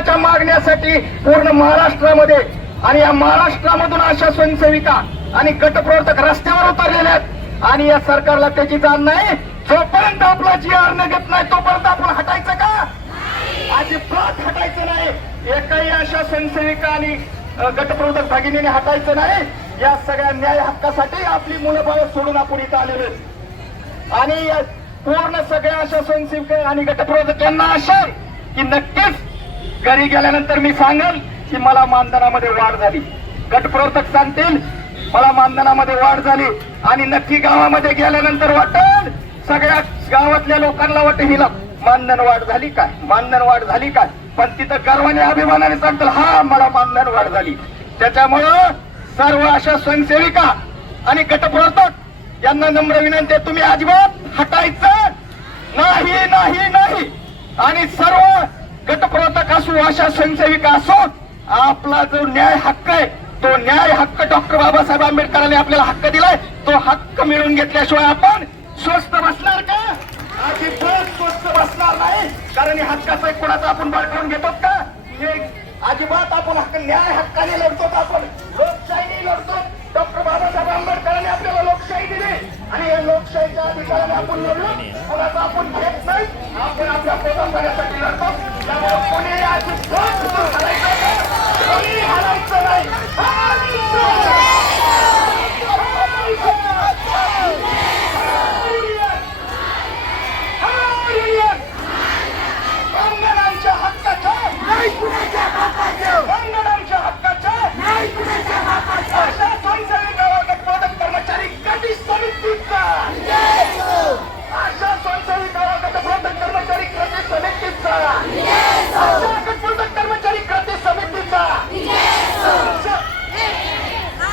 आरक्षणाच्या मागण्यासाठी पूर्ण महाराष्ट्रामध्ये आणि या महाराष्ट्रामधून अशा स्वयंसेविका आणि गटप्रवर्तक रस्त्यावर उतरलेले आहेत. आणि या सरकारला त्याची जाण नाही. जोपर्यंत आपला जी अर्ण घेत नाही तोपर्यंत आपण हटायचं का? अजिबात हटायचं नाही. एकही अशा स्वयंसेविका आणि गटप्रवर्तक भगिनीने हटायचं नाही. या सगळ्या न्याय हक्कासाठी आपली मुलं बाळ सोडून आपण इथं आलेलो आहेत. आणि या पूर्ण सगळ्या अशा स्वयंसेविका आणि गटप्रवर्तक यांना आशा की नक्कीच घरी गेल्यानंतर मी सांगल की मला मानधनामध्ये वाढ झाली. गटप्रवर्तक सांगतील मला मानधनामध्ये वाढ झाली. आणि नक्की गावामध्ये गेल्यानंतर वाटेल सगळ्या गावातल्या लोकांना वाटेल हिला. मानधन वाढ झाली काय? मानधन वाढ झाली काय? पण तिथं गर्वाने अभिमानाने सांगतील हा मला मानधन वाढ झाली. त्याच्यामुळं सर्व अशा स्वयंसेविका आणि गटप्रवर्तक यांना नम्र विनंती तुम्ही अजिबात हटायचं नाही नाही नाही. आणि सर्व गटप्रवर्तक अशा स्वयंसेविका असो आपला जो न्याय हक्क आहे तो न्याय हक्क डॉक्टर बाबासाहेब आंबेडकरांनी आपल्याला हक्क दिलाय. तो हक्क मिळवून घेतल्याशिवाय आपण स्वस्त बसणार का? अजिबात स्वस्त बसणार नाही. कारण या हक्काचा एक कोणाचा आपण बळकावून घेतो का? हे अजिबात आपण हक्क न्याय हक्काने लढतो आपण. लोकशाहीने लढतो डॉक्टर बाबासाहेब आंबेडकरांनी आपल्याला लोकशाही दिली. आणि या लोकशाहीच्या अधिकाराने आपण लढलो. कोणाचा आपण घेत नाही. आपण आपल्या 払い